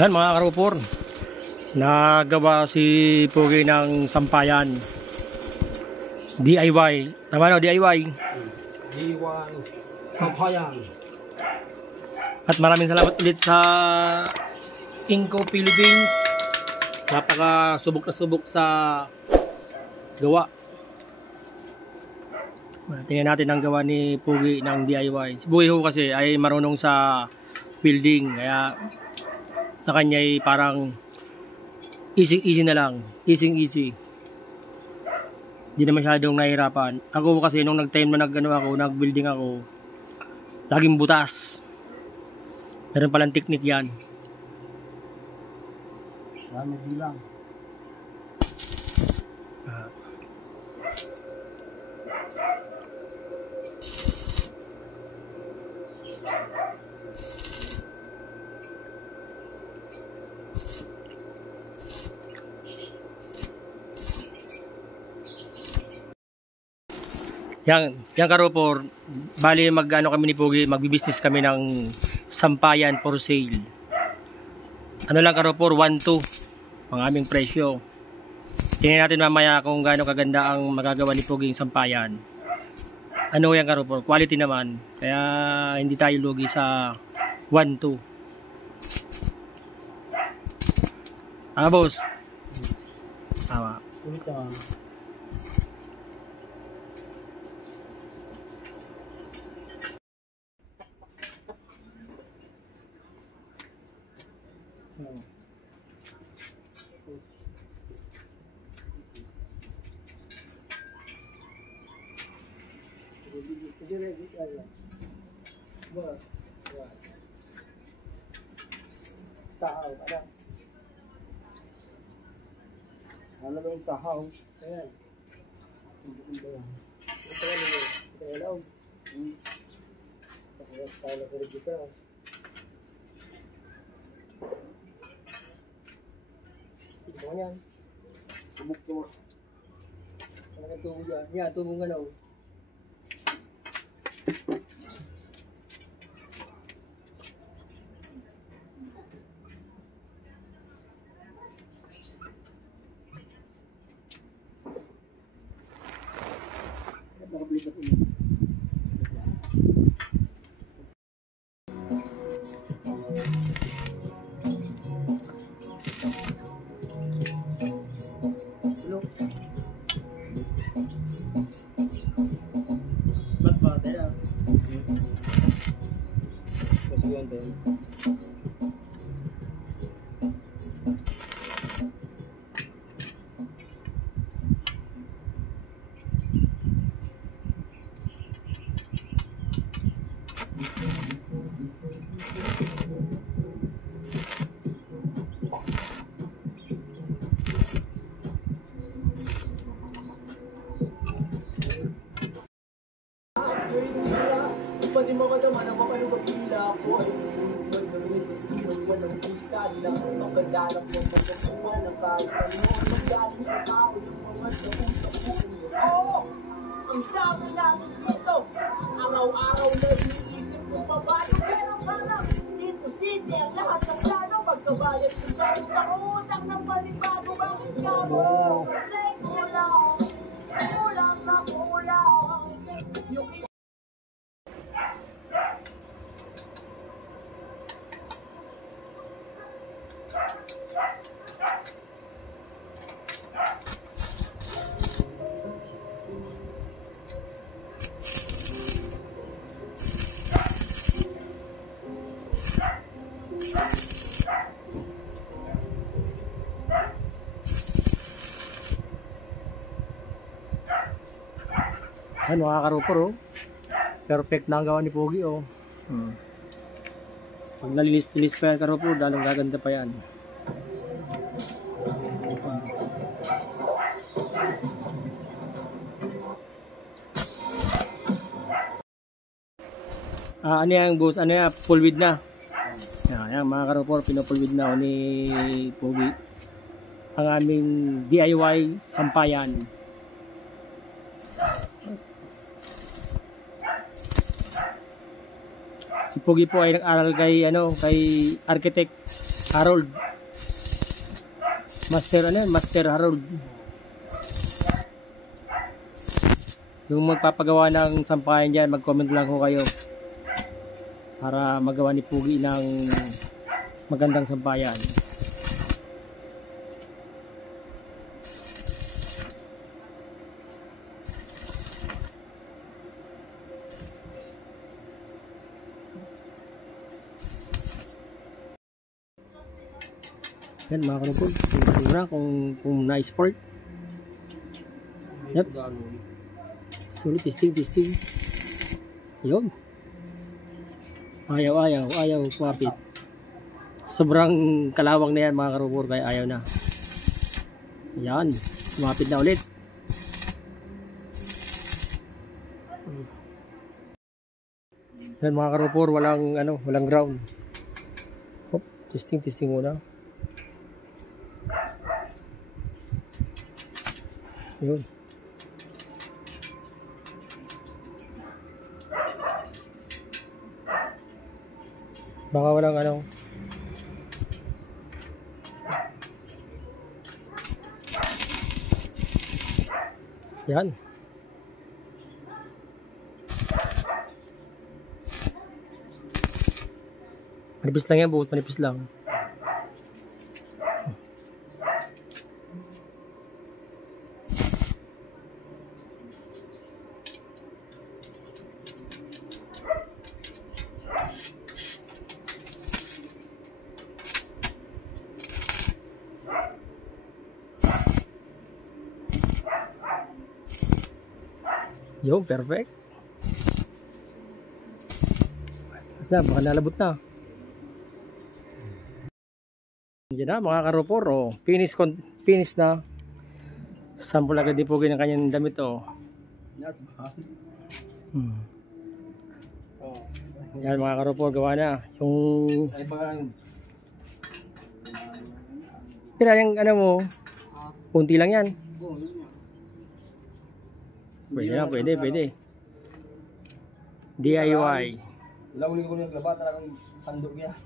Yan mga karupor, nagawa si Pogi ng sampayan DIY. Tama no, DIY. DIY sampayan. At maraming salamat ulit sa Inco Philippines. Napaka subok na subok sa gawa. Tingnan natin ang gawa ni Pogi ng DIY. Si Pogi ho kasi ay marunong sa building, kaya sa kanya ay parang easy na lang, easy. Hindi na masyadong nahihirapan. Ako kasi nung nag-time na nag-building ako, laging butas. Meron palang technique yan. Dami bilang. Yang karupor, bali kami ni Pogi, magbi-business kami ng sampayan for sale. Ano lang karupor, 1-2 ang aming presyo. Tingnan natin mamaya kung gaano kaganda ang magagawa ni Pogi ng sampayan. Ano yan karupor, quality naman, kaya hindi tayo lugi sa 1-2. Boss? Tama. Ulit na. Tahaw, ada. Ano ba yung tahaw? Ayan. Ito yan. Tapos tayo na sa dito. Ito yan. Tubok to. Ano ka tubog yan? Yan, tubog nga na. Nakapilipat ini. Hello. Ba't ba tayo? Kasi yan tayo. Pwede mo ka naman ang makano pagpila ko ay magdamit kasi walang isa lang magkadalang mo magkakuha ng kahit ano magaling sa tao yung mga sabutan mo. Oo! Ang dami namin dito! Araw-araw na iniisip kung paano pero parang imposible ang lahat ng plano magkabayad ko sa utang ng balibago bakit ka mo? Kasi kulang na kulang yung Ano mga karupor, oh. Perfect na ang gawa ni Pogi, oh. Pag nalinis-linis pa yan karupor, lalong gaganda pa yan. Ano yan boss, ano yan, full width na. Yan mga karupor, pinapul width na ni Pogi ang aming DIY sampayan. Si Pogi po ay nag-aral kay kay architect Harold. Master ano yan? Master Harold. Yung magpapagawa ng sampayan dyan, mag-comment lang ko kayo para magawa ni Pugi ng magandang sampayan. Yan mga karupol, tingnan kung na-sport. Yep. Sulit, testing. Yun. Ayaw, kumapit. Sobrang kalawang na yan mga karupol, kaya ayaw na. Yan, kumapit na ulit. Yan mga karupol, walang ground. Hop, testing muna. Yun. Baka walang yan. Manipis lang yan, buot manipis lang. Yo, perfect. Baka nalabot na. Diyan na mga karupor, finish na. Sample agad di Pugi ng kanyang damit, Yan mga karupor, gawa na. Yung pira yung mo, kunti lang yan. Pwede. DIY. Wala ulit ko yung labat, talagang handog niya.